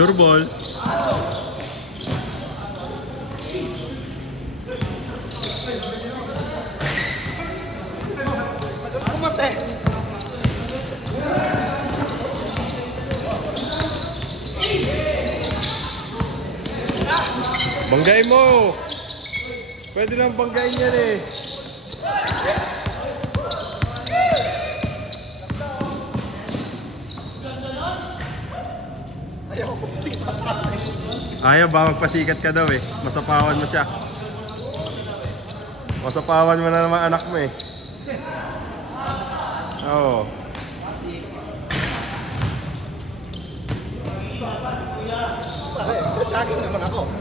Sure ball. Banggay mo! Pwede lang banggayin yan eh. Ayaw ba magpasikat ka daw eh. Masapawan mo siya. Masapawan mo na naman anak mo eh. Oo.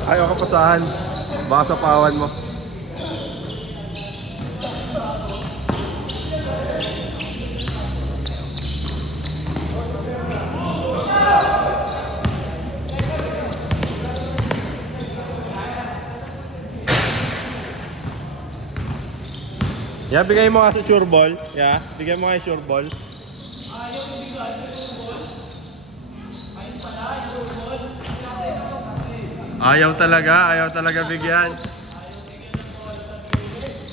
Ayaw ka pasahan. Baka sapawan mo. Yeah, bigay mo nga sa sure ball. Yeah, bigay mo nga yung sure ball. Ayaw talaga bigyan.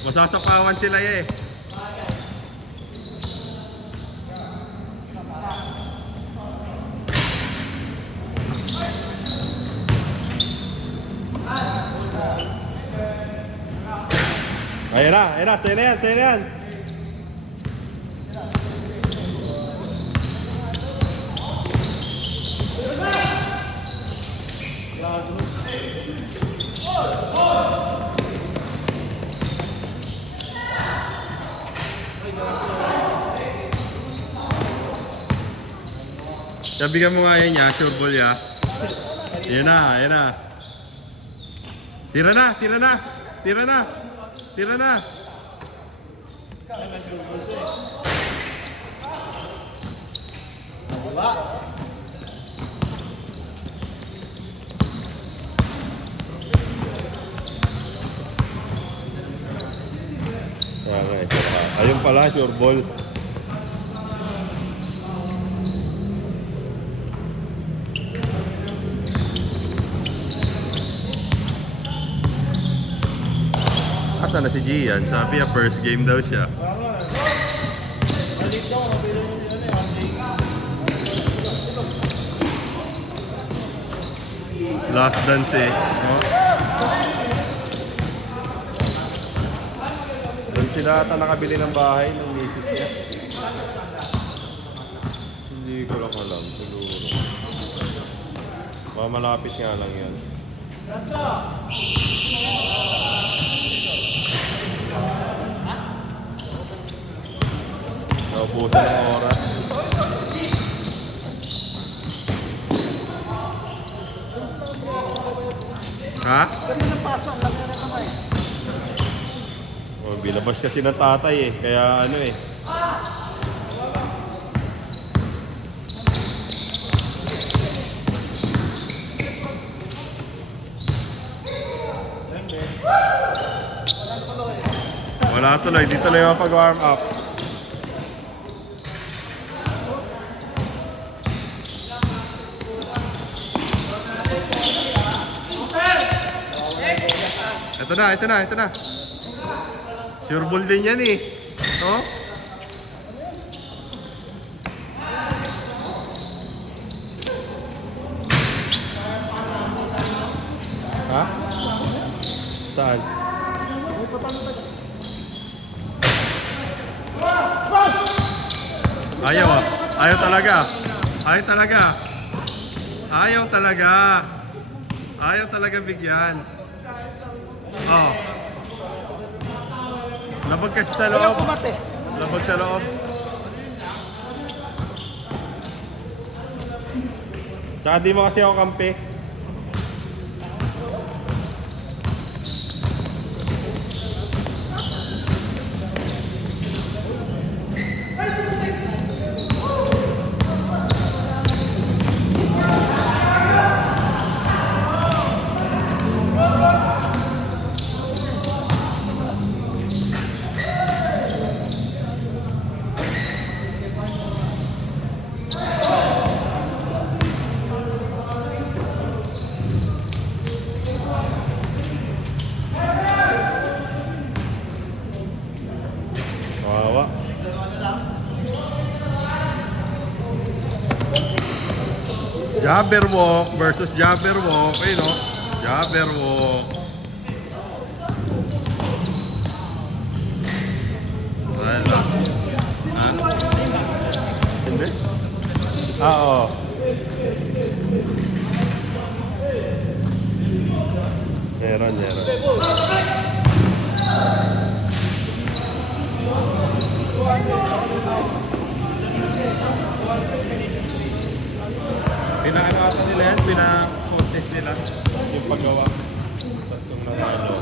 Masasapawan sila eh. Ayan na, sa'yo na yan. Sabihan mo nga yan niya, sure ball ya. Ayan na. Tira na. Ayun pala, sure ball. Asa na si Gian? Sabi niya first game daw siya. Last dance eh. Oh. Doon sila ata nakabili ng bahay ng misis niya. Hindi ko lang alam. Siguro. Baka malapit nga lang yan. Naubusan ng oras. Ha? Oh, bilabas kasi ng tatay eh. Kaya ano eh. Wala tuloy. Di tuloy yung pag-warm up. Ito na. Sure ball din yan eh. Oh? Ha? Saan? Ayaw ah. Ayaw talaga bigyan. Oh. Labag kasi sa loob. Labag sa loob. Tsaka di mo kasi ako kampi. Jabberwock versus Jabberwock. Ayun o. Jabberwock. Wala. Ha? Hindi? Oo. Meron. Pinaano ata nila yan, pina-contest nila yung paggawa. Tapos yung nanalo.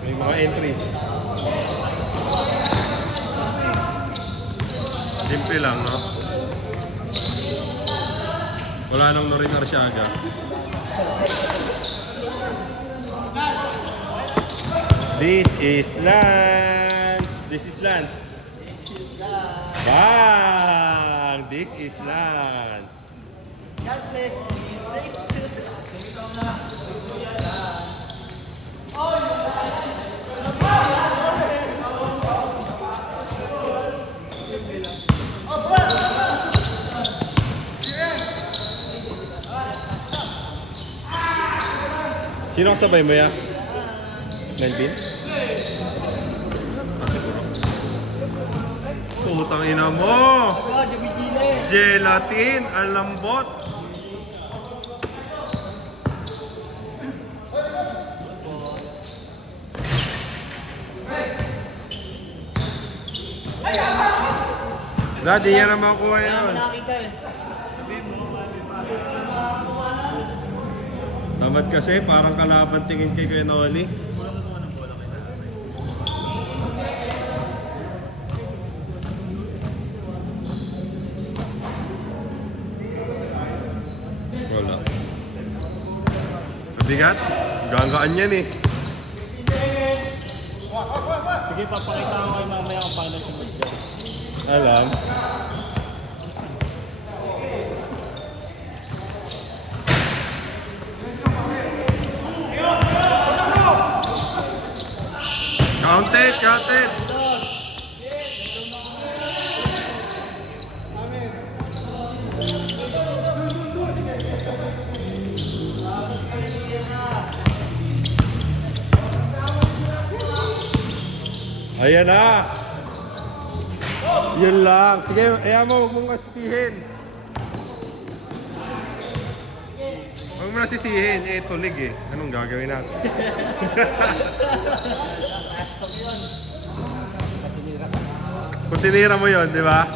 May mga entry. Simple lang, no? Wala nang Norin Arsiaga. This is Lance. Bang! This is Lance. God bless you. Sino kasabay mo ya? 19? Ah, siguro. Putang ina mo! Gelatin, ang lambot. Di yan naman kuha yun. Tamad kasi, parang kalaban tingin kay Kuya Noli. Wala. Kabigat? Ganggaan yan eh. Sige, papakita ko kayo mamaya kung paano sumunod dyan. Alam. Counted. Ayan na. Yun lang. Sige, ayaw mo, huwag mong asisihin. Huwag mo nasisihin. Tulig eh. Anong gagawin natin? Kung tinira mo yun, di ba?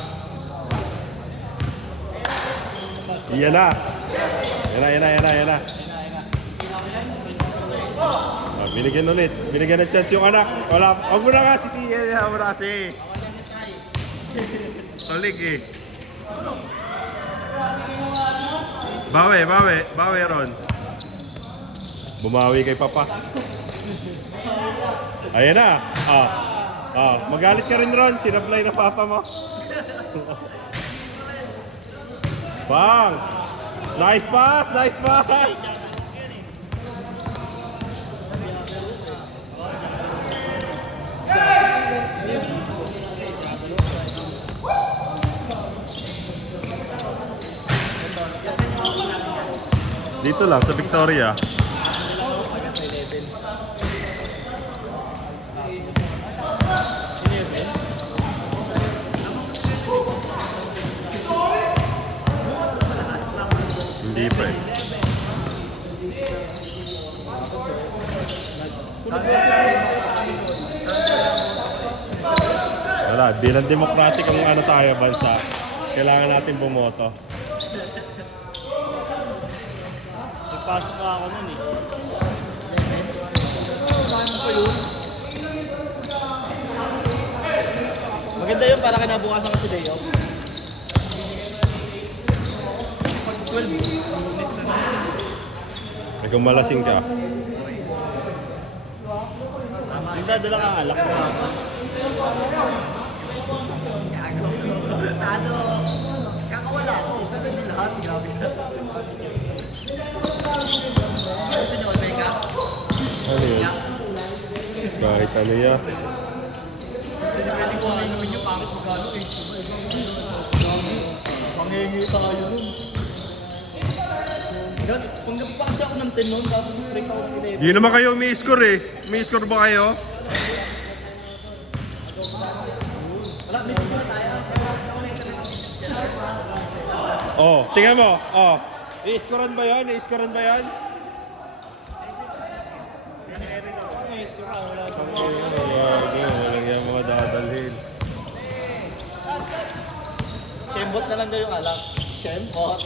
Yan na. Yan na. Binigyan ulit. Binigyan ng chance yung anak. Wala. Huwag mo na nga sisihin. Huwag mo na kasi. Tulig eh. Bawi Ron. Bumawi kay Papa. Ayan na. Magalit ka rin Ron. Sinablay na Papa mo. Bang! Nice pass! Dito lang, sa Victoria. Hindi pa eh. Wala, bilang democratic ang ano tayo bansa. Kailangan natin bumoto. Pasok ako nun eh. Maganda yun para kinabukasan ka si Deo. Pag 12. Eh kung malasing ka. Nagdadala kang alak. Kakawala ako. Kasi hindi lahat. Grabe na. Gusto nyo, Mega? Ano yun? Kahit ano yan. Pwede ko namin yung pangit magano eh. Pangingi tayo nun. Kung nagpapasa ako ng 10 noon, tapos straight ako ng 11. Di naman kayo may score eh. May score ba kayo? Wala, may score tayo. Oh, tingnan mo. Oh. I-scorean ba yan? I-scorean ba yan? Walang yan mga dadalhin. Shembot na lang daw yung alak. Shembot.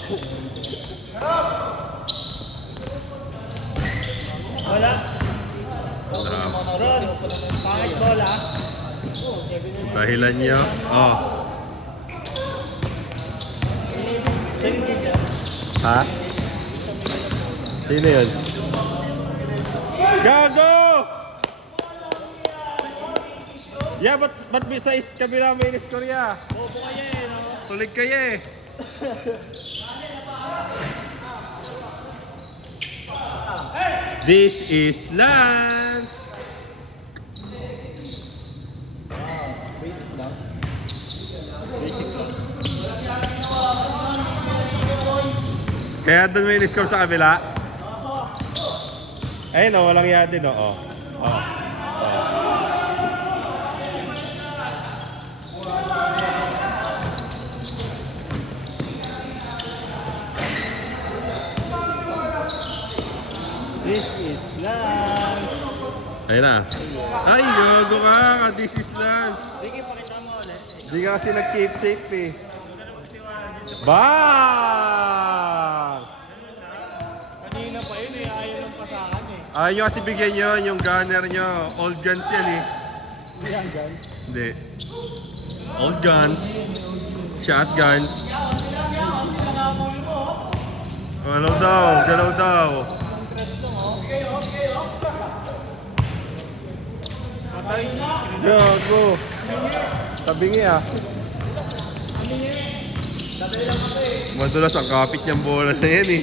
Wala. Ron, pangit bola. Dahilan niyo. Oh. Ha? Sino yun? Gago! Yeah, ba't bisa is kabila may score ya? Bobo kayo eh, no? Tulig kayo eh. This is Lance. Basic lang. Basic lang. Kaya doon may score sa kabila. Ayun o, walang yan din o. Oh. Oh. This is Lance. Ayun na. Ay, gago ka. This is Lance. Sige, pakita mo ulit. Hindi ka kasi nag-keep safe eh. Bang! Kanina pa yun eh, ayaw ng pasakan eh. Ayaw nyo kasi bigyan nyo yung gunner nyo. Old guns yan eh. Yan, guys. Hindi. Old guns. Shotgun. Galaw daw. Galaw daw. Patay. Gago. Tabingi ah. Madulas ang kapit niyang bola na yan eh.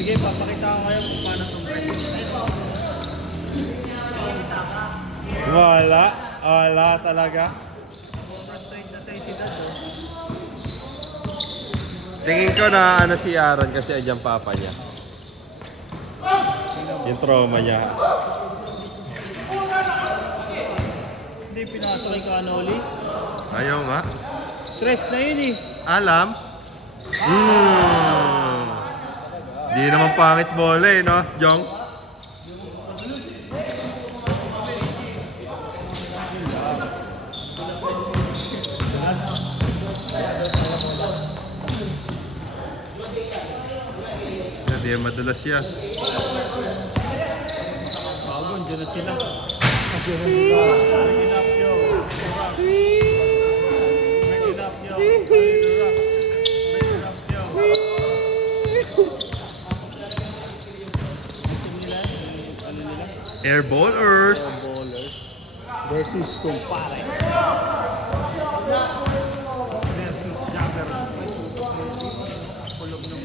Sige, papakita ko kayo kung paano itong press. Wala. Wala talaga. Sobrang straight na tayo si Dad oh. Tingin ko na ano si Aaron kasi andyan papa niya. Yung trauma niya. Hindi pinasok kay Canoli. Ayaw nga. Stress na yun eh. Alam? Di naman pangit bola eh, no? Jong? Hindi madulas siya. Bago, dyan na sila. Bring it up, yo. Bring it up, yo. Bring it up, yo. Ano nila? Air bowlers. Bowlers versus Compares. Versus Jagger. Kulog ng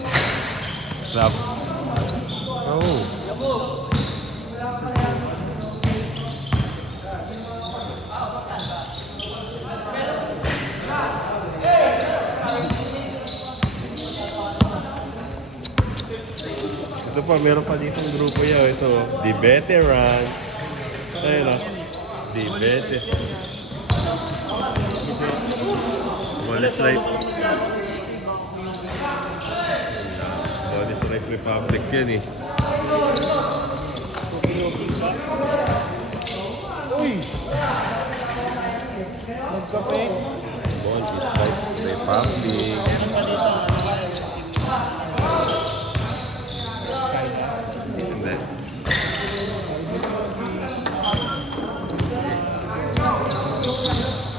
Crap. Oh. Ito pa, meron pa dito ang grupo yan. Ito, The Veterans. Ayun o. The Veterans. Wallace Life. Wallace Life Republic yan eh. Uy! Magkape. Wallace Life Republic. Meron pa dito. Hindi.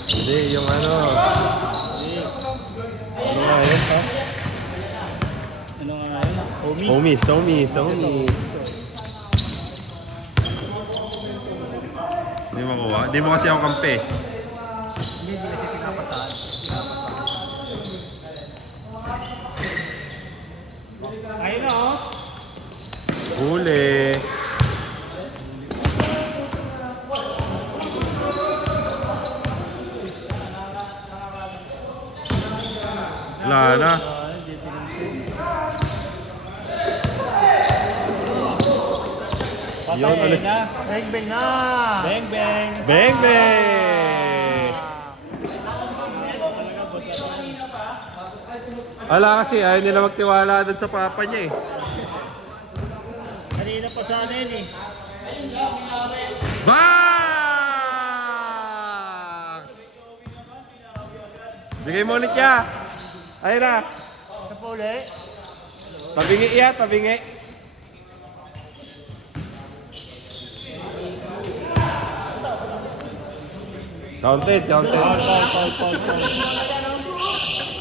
Hindi, yung ano. Ano nga yun ha? Ano nga yun? Homies. Hindi mo makuha. Hindi mo kasi ako kampe. Hindi kasi pinapataan. Ayun na oh. Huli. na. Yun, alis. Bang bang na! Bang bang! Bang, bang! Ala kasi, ayaw nila magtiwala doon sa papa niya eh. Kanina pa sana yun eh. Bang! Bigay mo ulit niya. Ayun na. Ito po ulit. Tabingi iya, tabingi. Counted, counted. Foul.